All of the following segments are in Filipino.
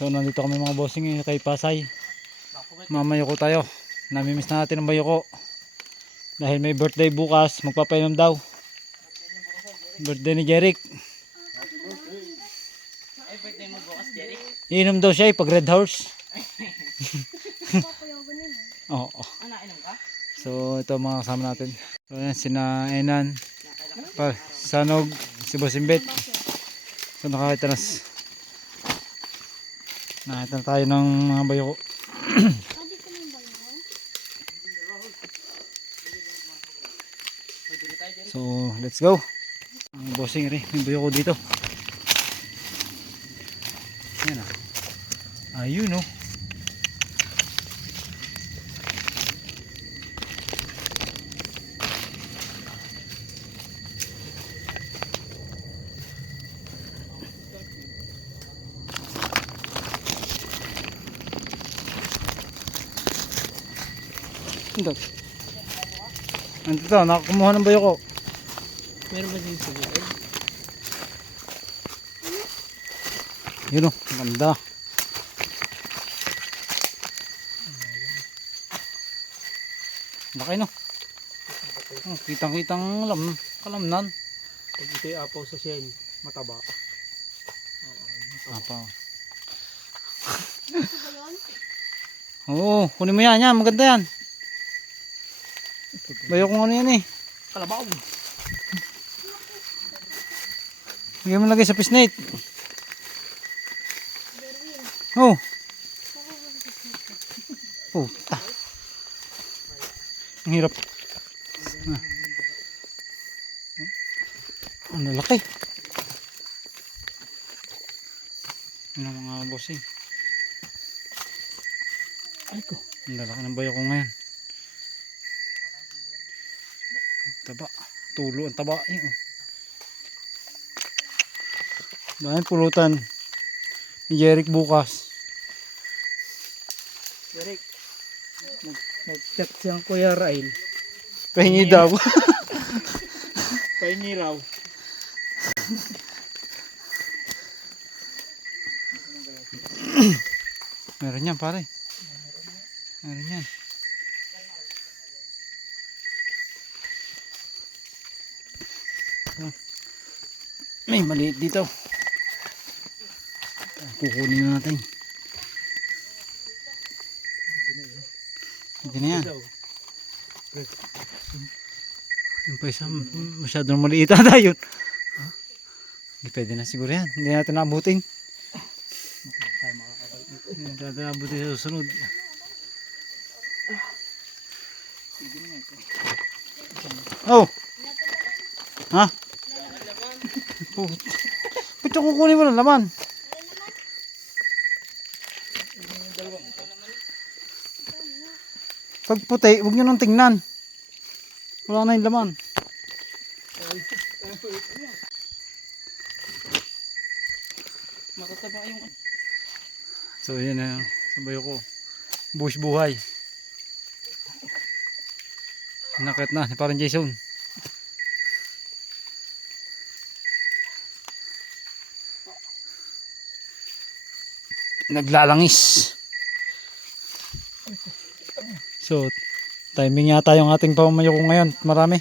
So nandito kami mga bossing eh, kay Pasay. Mamayoko tayo. Namimiss na natin ang bayoko. Dahil may birthday bukas, magpapainom daw. Birthday ni Jeric. Ay, birthday mo bukas, Jerry. Iinom daw siya eh, pag red horse. Oo. Ah, nainom ka? So ito mga kasama natin. So yan sina Enan, Sanog, si Bosimbet. So nakakita na nakita na tayo ng mga bayoko. so let's go. Ang bossing rin, may bayoko dito. Yan ah. Ayun oh. Ito. Ito to, nakakumuha ng bayo ko. Meron ba din sa gilid? Yun o, ganda. Laki no. Oh, kitang-kitang lam, kalamnan. Pag ito'y apaw sa shell, mataba. Apa. Oo, kunin mo yan, yan, maganda yan. Bayo kung ano yan eh. Kalabaw! Hindi mo lagay sa pisnate. Oh. Oh, ah. Ang hirap. Ah. Ang lalaki. Ano mga bossing? Ay ko. Ang lalaki ng bayo ko ngayon. Taba. Tulo ang taba. Yun. oh. Dahil pulutan ni Jeric bukas. Derek, nag- nag-chat siyang Kuya Rail. Pahingi daw. Pahingi raw. Meron yan pare. Meron yan. May maliit dito. Kukunin na natin. Hindi na yan. Yung pa isa, masyadong maliit ata yun. Hindi pwede na siguro yan. Hindi natin naabutin. Hindi natin naabutin sa susunod. Oh! Ha? Put- Ba't yung kukunin mo ng laman? Pag puti, huwag nyo nang tingnan. Wala na yung laman. Matataba yung... So yun na, sabayo ko. Bush buhay. Nakit na, ni parang Jason. Naglalangis. So, timing yata yung ating pamamayo ngayon. Marami.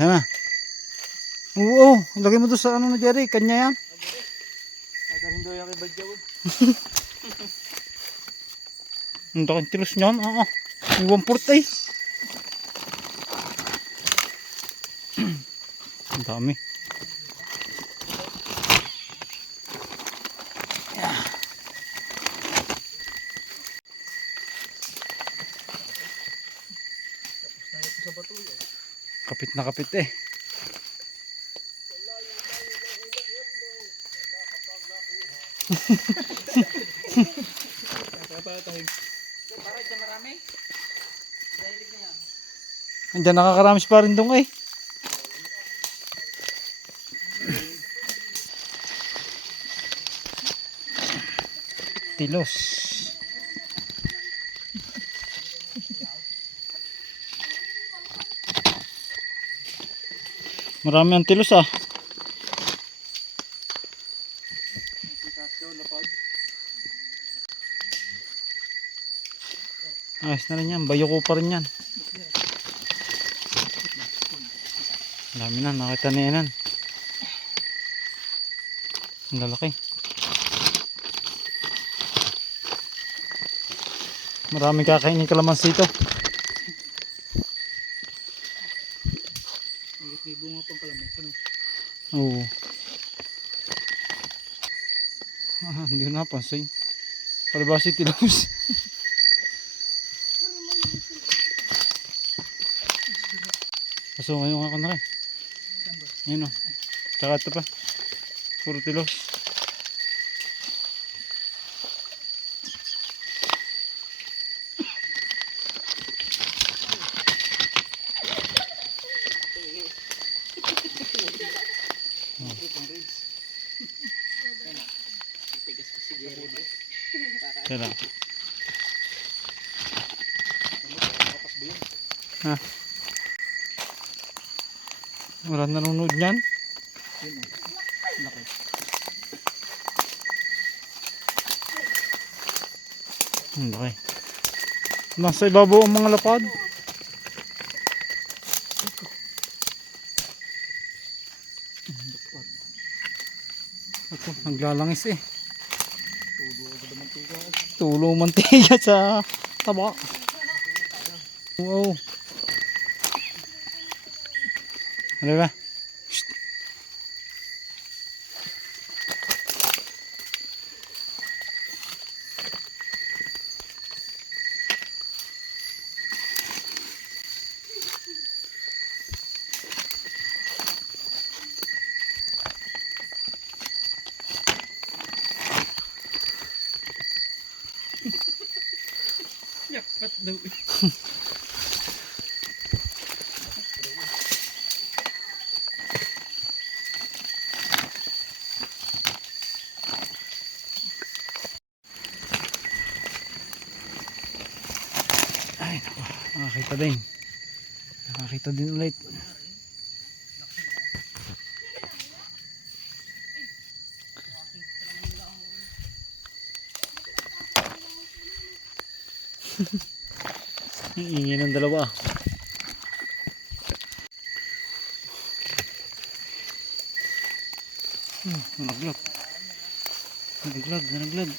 Yan na. Oo, lagay mo doon sa ano na Jerry, kanya yan. Nagkarin daw yung kay Badyaw. Ang daking tilos niyan, oo. May 140 eh. Ang dami. Kapit na kapit eh. Andiyan nakakaramis pa rin doon eh. Tilos. Marami ang tilos ah. Ayos na rin yan. Bayo ko pa rin yan. Dami na. Nakita na yanan. Ang lalaki. Maraming kakainin kalamansi ito. May bunga pang kalamansi. Oo. Ah, hindi ko napansin. Palabasi tilaus. Kaso ngayon ako na rin. Yan o. Tsaka ito pa. Puro tilaus. Kaya Ha? Wala nanonood niyan? Ang laki. Nasa ibabaw ang mga lapad. Ito, naglalangis eh. Tulo ako naman tiga. Tulo mantiga sa taba. Wow. Ano ba? Daw. Ay, naku. Nakakita din. Nakakita din ulit. Ang ingay ng dalawa. Hmm, nalaglag. Nalaglag, nalaglag.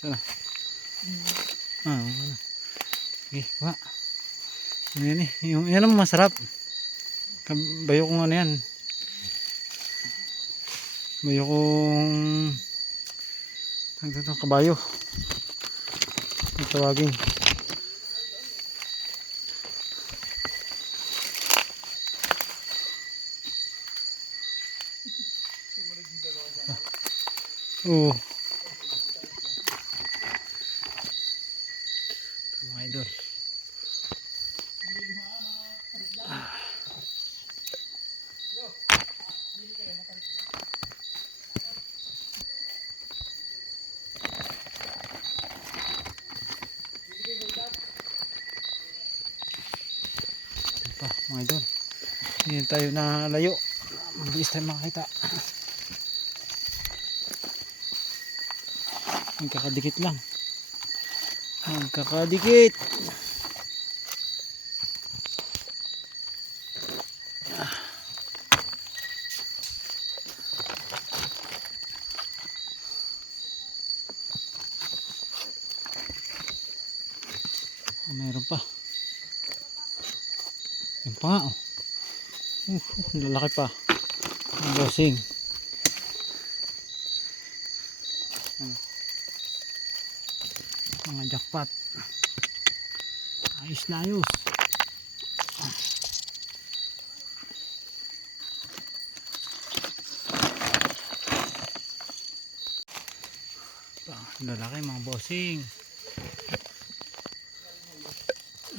Sana. Ah, wala. Okay, wa. Ano yan eh? Yung, yan ang masarap. Bayo kong ano yan. Bayo kong... Tawag dito, kabayo. Ang tawagin. Ito, mga idol. Ito pa, mga idol. Tayo nakalayo. Mabilis tayo makakita. Magkakadikit lang. Magkakadikit. Ah, meron pa. Yan pa nga oh. Uh, uh, lalaki pa. Ang bossing. Mga jackpot. Ayos na ayos. Lalaki mga bossing.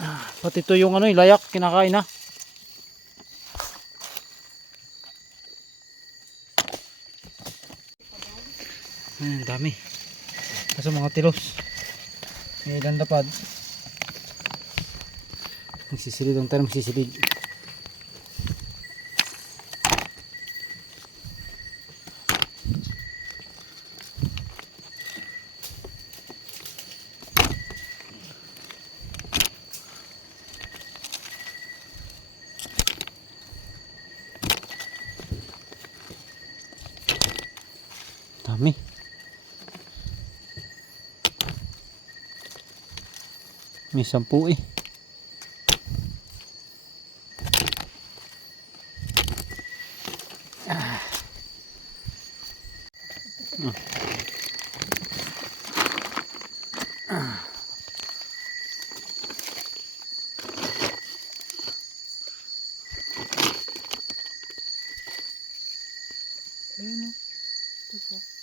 Ah, Pati ito yung ano, yung layak, kinakain na. Ayan, dami. Kaso mga tilos. May ilan lapad. Magsisilid ang tayo, magsisilid. Dami. May sampu eh. Ah. Ah. Ayun o.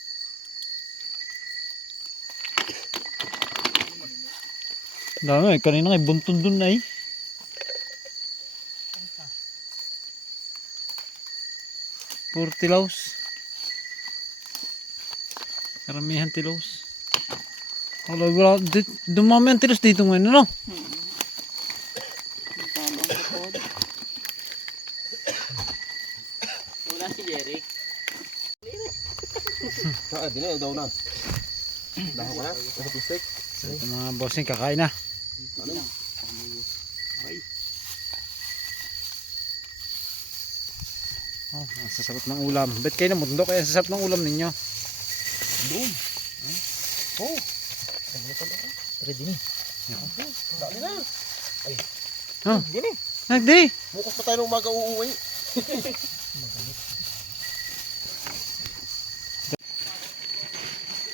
Dami eh. Kanina nga buntun dun na eh. Puro tilaws. Karamihan tilaws. Wala, wala. di- Dumami ang tilaws dito ngayon, ano? Wala si Jeric. Ah, di na, daw na. Dahil ko na, sa plastic. Ito mga bossing, kakain na. Ano? Oh, ang sasarap ng ulam. Bet kayo na mundo kaya ang sasarap ng ulam ninyo. Doon. Oh. Ready ni. Dali na. Oh, Di ni. nagdi. Bukas pa tayo ng umaga uuwi.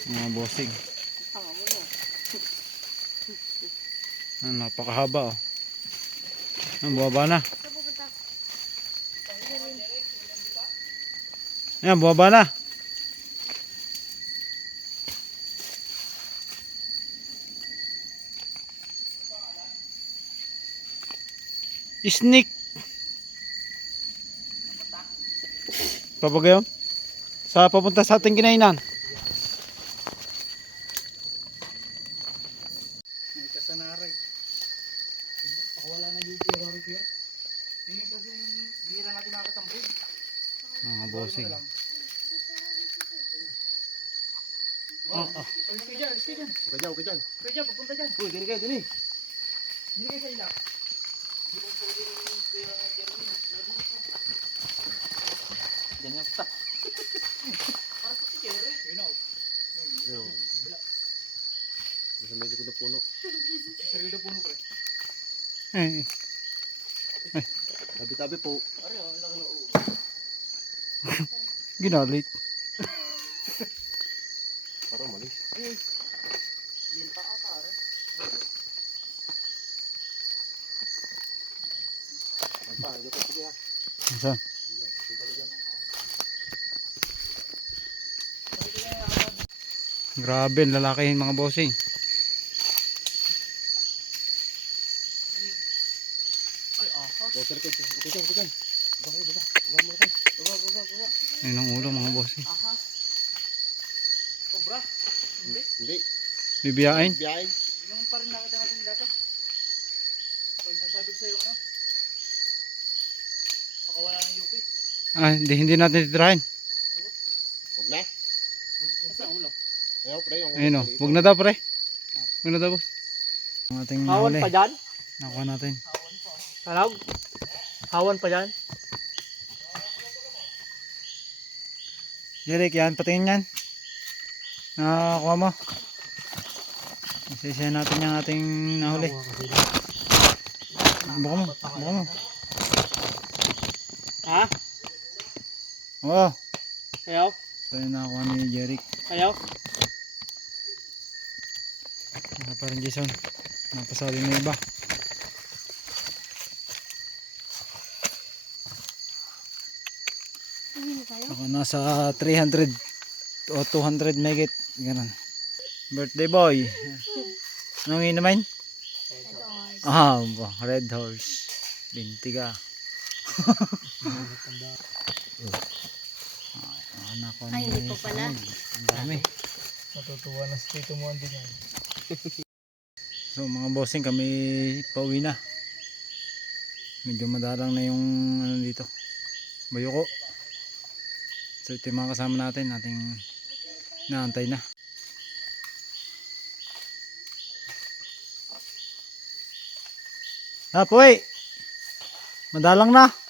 Mga bossing. Napakahaba oh. Ah, buwaba na. Ayan, buwaba na. Sneak. Papagayon? Sa papunta sa ating kinainan. May kasanaray. Pakawala na yung Jeric ko yan. Yun yung kasi yung bihira natin nakakatambog. Mga bossing. Oh, oh. Alis kayo dyan, alis kayo dyan. Okay dyan, okay dyan. Kayo dyan, papunta dyan. Uy, dini kayo, dini. Hindi kayo sa ilak. Ganyan pa. Para sa si Jeric. Yun o. Ayun. Nasa medyo ko na puno. Sarili puno pre. Eh, Tabi-tabi po. Ari o, laki na ulo. ginalit. Parang malis. Ata ari. Ang pa, sige ha. Saan? Grabe, lalaki yung mga bossing. Oh, sir, okay dyan, okay dyan. Baba baba. Baba. Baba, baba, baba. Ayun ang ulo mga bossing. Ahas. Sobra. Hindi. Hindi. Bibiyain. Biyahin. Yung pa rin nakita natin dati. Pag nasabi ko sa'yo ano? Pakawala ng UP. Ah, hindi, hindi natin titirahin. Huwag na. Basta ulo. Ayaw, pre. Ayun o, wag na daw pre. Wag na daw boss. Ang ating Hawan nahuli. pa dyan? Nakuha natin. Halog? Hawan pa dyan? Jeric, yan, patingin yan. Nakakuha mo. Isa-isa natin yung ating nahuli. Buka mo, buka mo. Ha? Oo. Ayaw? So yun nakakuha ni Jeric. Ayaw? parang Jason napasabi mo iba ako nasa 300 o 200 megit ganun birthday boy anong inumin? ah oh, red horse binti ka Ay, hindi pa pala. Ang dami. Natutuwa na si Tito mo ang. So mga bossing kami pauwi na. Medyo madalang na yung ano dito. Bayoko. So ito yung mga kasama natin. Ating naantay na. Apoy! Madalang na.